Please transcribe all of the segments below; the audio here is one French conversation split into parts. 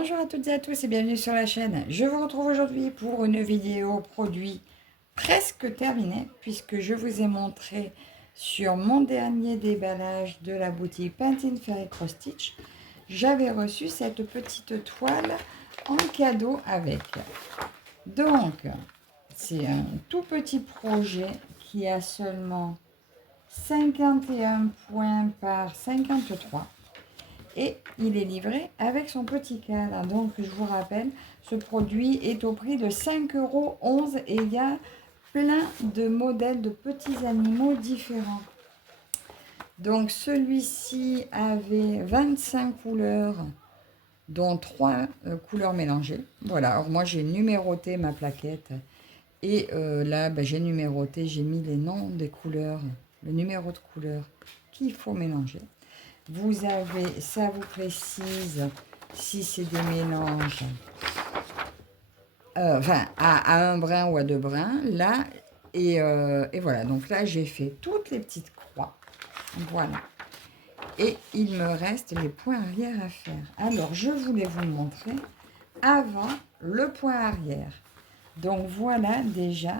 Bonjour à toutes et à tous et bienvenue sur la chaîne. Je vous retrouve aujourd'hui pour une vidéo produit presque terminée puisque je vous ai montré sur mon dernier déballage de la boutique Pantene Ferry Cross Stitch. J'avais reçu cette petite toile en cadeau avec. Donc, c'est un tout petit projet qui a seulement 51 points par 53. Et il est livré avec son petit cadre. Donc, je vous rappelle, ce produit est au prix de 5,11 € et il y a plein de modèles de petits animaux différents. Donc, celui-ci avait 25 couleurs, dont 3 couleurs mélangées. Voilà, alors moi, j'ai numéroté ma plaquette. Et là, j'ai numéroté, j'ai mis les noms des couleurs, le numéro de couleur qu'il faut mélanger. Vous avez, ça vous précise si c'est des mélanges, à un brin ou à deux brins, là, et voilà. Donc là, j'ai fait toutes les petites croix, voilà. Et il me reste les points arrière à faire. Alors, je voulais vous montrer avant le point arrière. Donc, voilà déjà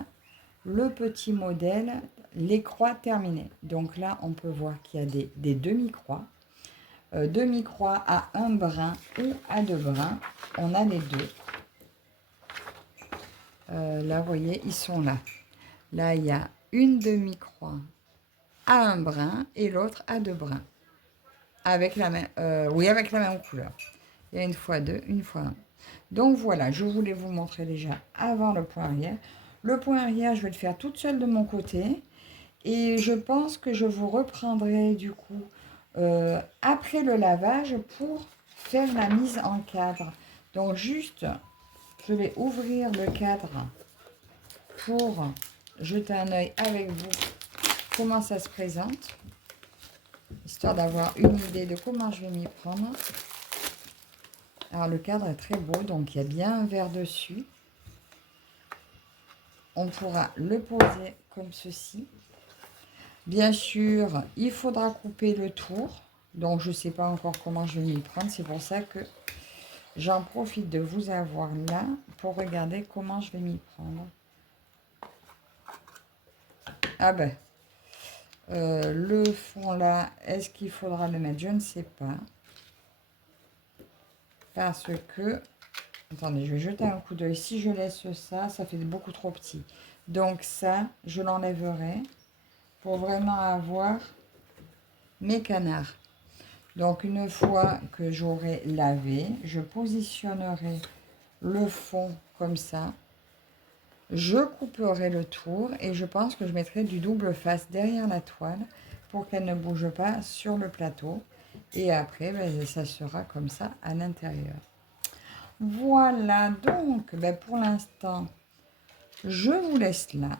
le petit modèle, les croix terminées. Donc là, on peut voir qu'il y a des demi-croix. Demi-croix à un brin ou à deux brins. On a les deux. Là, vous voyez, ils sont là. Là, il y a une demi-croix à un brin et l'autre à deux brins. Avec la même, avec la même couleur. Il y a une fois deux, une fois un. Donc voilà, je voulais vous montrer déjà avant le point arrière. Le point arrière, je vais le faire toute seule de mon côté. Et je pense que je vous reprendrai du coup après le lavage pour faire la mise en cadre. Donc juste, je vais ouvrir le cadre pour jeter un œil avec vous comment ça se présente, histoire d'avoir une idée de comment je vais m'y prendre. Alors le cadre est très beau, donc il y a bien un verre dessus. On pourra le poser comme ceci. Bien sûr, il faudra couper le tour. Donc, je ne sais pas encore comment je vais m'y prendre. C'est pour ça que j'en profite de vous avoir là pour regarder comment je vais m'y prendre. Ah ben, le fond là, est-ce qu'il faudra le mettre? Je ne sais pas. Parce que, attendez, je vais jeter un coup d'œil. Si je laisse ça, ça fait beaucoup trop petit. Donc ça, je l'enlèverai pour vraiment avoir mes canards. Donc, une fois que j'aurai lavé, je positionnerai le fond comme ça. Je couperai le tour et je pense que je mettrai du double face derrière la toile pour qu'elle ne bouge pas sur le plateau. Et après, ça sera comme ça à l'intérieur. Voilà, donc, pour l'instant, je vous laisse là.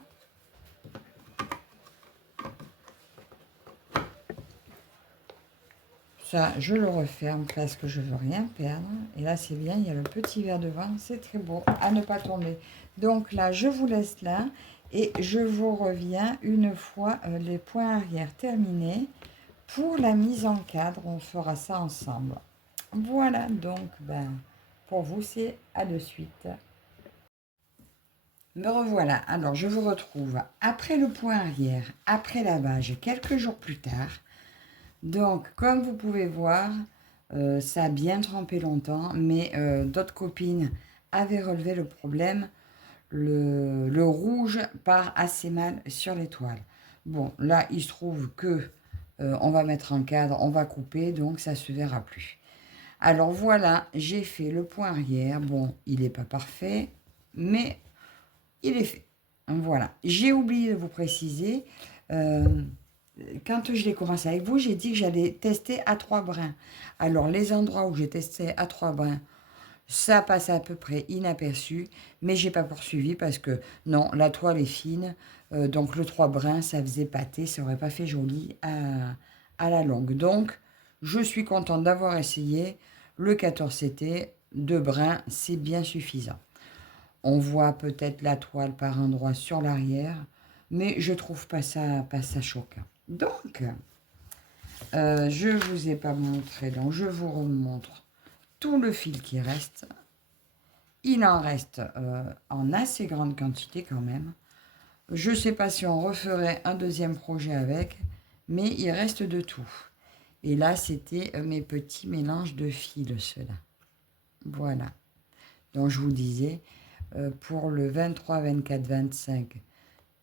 Ça, je le referme parce que je ne veux rien perdre. Et là, c'est bien, il y a le petit verre devant. C'est très beau, à ne pas tomber. Donc là, je vous laisse là. Et je vous reviens une fois les points arrière terminés. Pour la mise en cadre, on fera ça ensemble. Voilà, donc, pour vous, c'est à de suite. Me revoilà. Alors, je vous retrouve après le point arrière, après lavage, quelques jours plus tard. Donc, comme vous pouvez voir, ça a bien trempé longtemps, mais d'autres copines avaient relevé le problème. Le rouge part assez mal sur les toiles. Bon, là, il se trouve que on va mettre un cadre, on va couper, donc ça ne se verra plus. Alors voilà, j'ai fait le point arrière. Bon, il n'est pas parfait, mais il est fait. Voilà. J'ai oublié de vous préciser, quand je l'ai commencé avec vous, j'ai dit que j'allais tester à 3 brins. Alors, les endroits où j'ai testé à 3 brins, ça passe à peu près inaperçu, mais j'ai pas poursuivi parce que non, la toile est fine, donc le 3 brins, ça faisait pâter, ça aurait pas fait joli à la longue. Donc, je suis contente d'avoir essayé. Le 14 CT, 2 brins, c'est bien suffisant. On voit peut-être la toile par endroits sur l'arrière, mais je trouve pas ça choquant. Donc, je vous ai pas montré, donc je vous remontre tout le fil qui reste. Il en reste en assez grande quantité quand même. Je ne sais pas si on referait un deuxième projet avec, mais il reste de tout. Et là, c'était mes petits mélanges de fils, ceux-là. Voilà. Donc, je vous disais, pour le 23, 24, 25,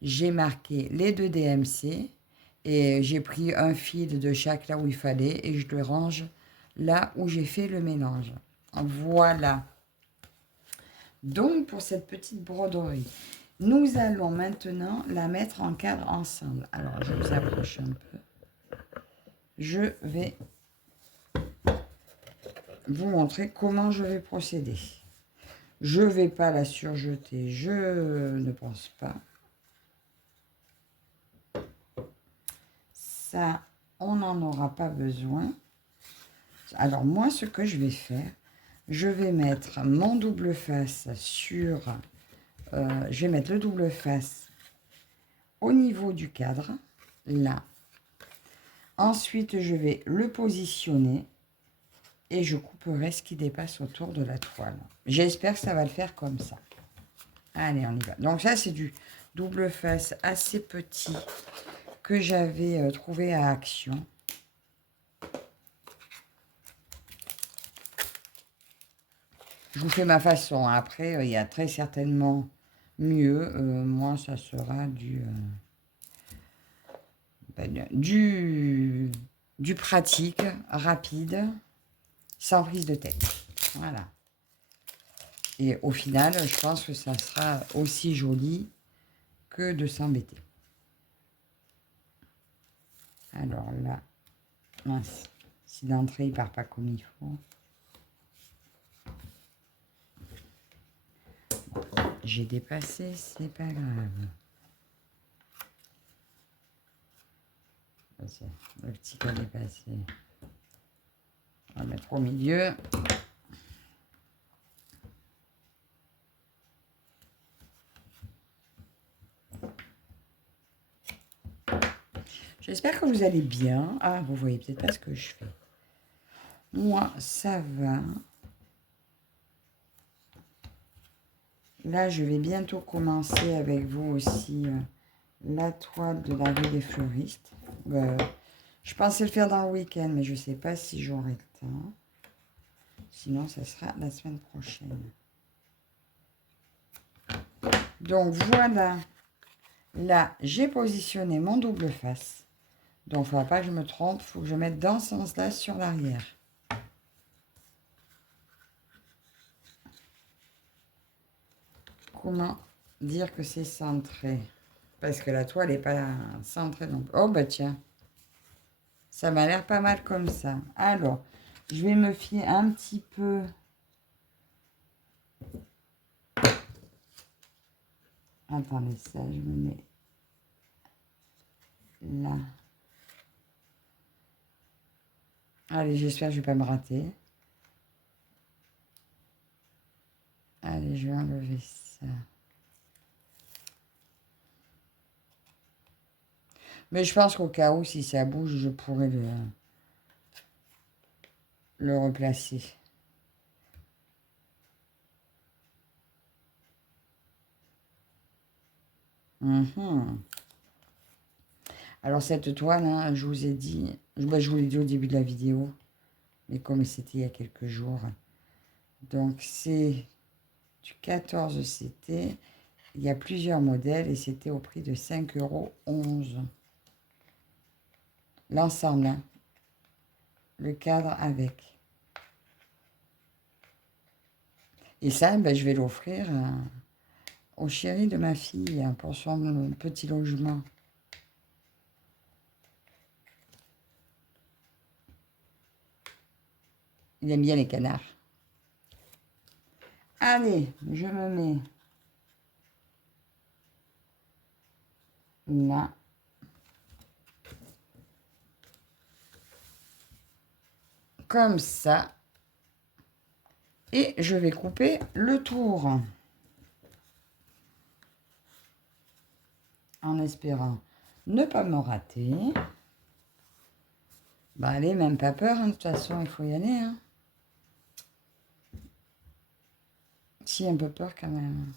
j'ai marqué les 2 DMC et j'ai pris un fil de chaque là où il fallait et je le range là où j'ai fait le mélange. Voilà. Donc, pour cette petite broderie, nous allons maintenant la mettre en cadre ensemble. Alors, je vous approche un peu. Je vais vous montrer comment je vais procéder. Je ne vais pas la surjeter, je ne pense pas. Ça, on n'en aura pas besoin. Alors, moi, ce que je vais faire, je vais mettre mon double face sur... je vais mettre le double face au niveau du cadre, là. Ensuite, je vais le positionner et je couperai ce qui dépasse autour de la toile. J'espère que ça va le faire comme ça. Allez, on y va. Donc ça, c'est du double face assez petit que j'avais trouvé à Action. Je vous fais ma façon. Après, il y a très certainement mieux. Moi, ça sera du pratique, rapide, sans prise de tête. Voilà. Et au final, je pense que ça sera aussi joli que de s'embêter. Alors là, mince, si l'entrée ne part pas comme il faut. J'ai dépassé, c'est pas grave. Le petit qui a dépassé. On va mettre au milieu. J'espère que vous allez bien. Ah, vous voyez peut-être pas ce que je fais. Moi, ça va. Là, je vais bientôt commencer avec vous aussi la toile de la rue des fleuristes. Je pensais le faire dans le week-end, mais je ne sais pas si j'aurai le temps. Sinon, ça sera la semaine prochaine. Donc, voilà. Là, j'ai positionné mon double face. Donc, il ne faudra pas que je me trompe. Il faut que je mette dans ce sens-là sur l'arrière. Comment dire que c'est centré? Parce que la toile n'est pas centrée non plus. Oh, bah tiens. Ça m'a l'air pas mal comme ça. Alors, je vais me fier un petit peu... Attendez, ça, je me mets là. Allez, j'espère que je ne vais pas me rater. Allez, je vais enlever ça. Mais je pense qu'au cas où, si ça bouge, je pourrais le replacer. Alors, cette toile, hein, je vous ai dit... je vous l'ai dit au début de la vidéo. Mais comme c'était il y a quelques jours. Donc, c'est du 14 CT. Il y a plusieurs modèles et c'était au prix de 5,11 €. L'ensemble, hein. Le cadre avec. Et ça, ben, je vais l'offrir au chéri de ma fille hein, pour son petit logement. Il aime bien les canards. Allez, je me mets là. Comme ça. Et je vais couper le tour. En espérant ne pas me rater. Bah allez, même pas peur, hein, de toute façon, il faut y aller. Hein. Si, un peu peur quand même.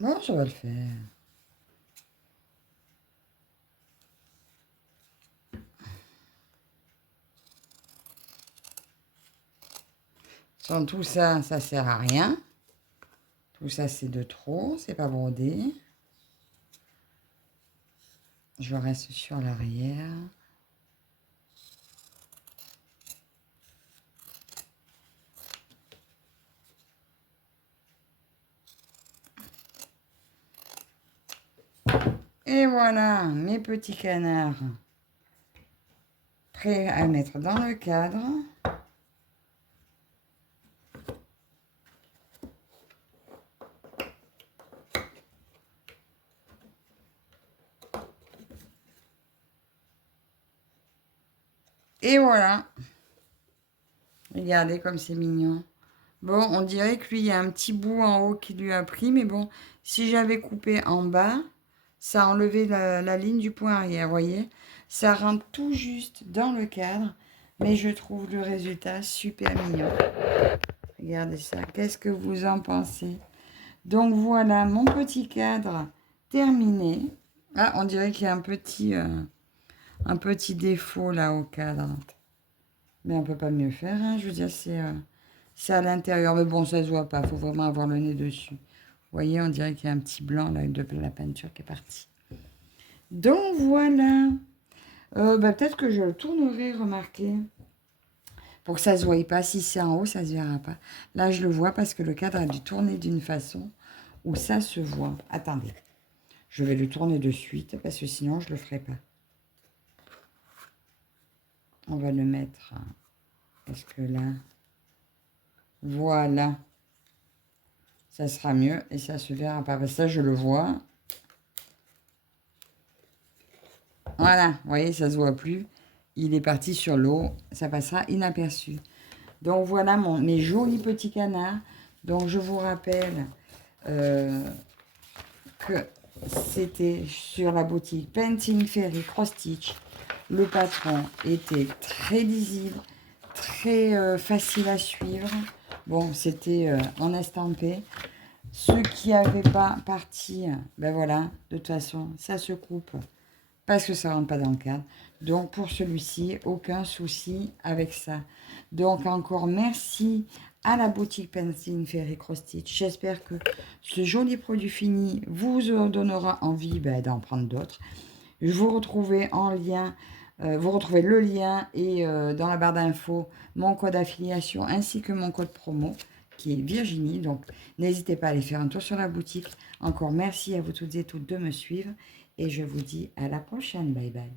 Bon, ça va le faire. Sans tout ça, ça sert à rien. Tout ça, c'est de trop, c'est pas brodé. Je reste sur l'arrière. Et voilà, mes petits canards prêts à mettre dans le cadre. Et voilà. Regardez comme c'est mignon. Bon, on dirait que lui, il y a un petit bout en haut qui lui a pris. Mais bon, si j'avais coupé en bas, ça a enlevé la ligne du point arrière, vous voyez. Ça rentre tout juste dans le cadre. Mais je trouve le résultat super mignon. Regardez ça. Qu'est-ce que vous en pensez? Donc voilà, mon petit cadre terminé. Ah, on dirait qu'il y a un petit défaut là au cadre. Mais on peut pas mieux faire, hein. Je veux dire, c'est à l'intérieur. Mais bon, ça se voit pas. Il faut vraiment avoir le nez dessus. Vous voyez, on dirait qu'il y a un petit blanc là de la peinture qui est partie. Donc voilà. Peut-être que je le tournerai, remarquez. Pour que ça se voie pas. Si c'est en haut, ça se verra pas. Là, je le vois parce que le cadre a dû tourner d'une façon où ça se voit. Attendez. Je vais le tourner de suite parce que sinon, je le ferai pas. On va le mettre. Est-ce que là... Voilà. Ça sera mieux et ça se verra pas. Parce que ça, je le vois. Voilà, vous voyez, ça se voit plus. Il est parti sur l'eau. Ça passera inaperçu. Donc, voilà mes jolis petits canards. Donc, je vous rappelle que c'était sur la boutique Painting Fairy Cross Stitch. Le patron était très lisible, très facile à suivre. Bon, c'était en estampé. Ceux qui n'avaient pas parti, ben voilà, de toute façon, ça se coupe parce que ça ne rentre pas dans le cadre. Donc, pour celui-ci, aucun souci avec ça. Donc, encore merci à la boutique Painting Fairy Cross Stitch. J'espère que ce joli produit fini vous donnera envie d'en prendre d'autres. Je vous retrouvez en lien, vous retrouvez le lien et dans la barre d'infos, mon code affiliation ainsi que mon code promo qui est Virginie. Donc, n'hésitez pas à aller faire un tour sur la boutique. Encore merci à vous toutes et toutes de me suivre et je vous dis à la prochaine. Bye bye.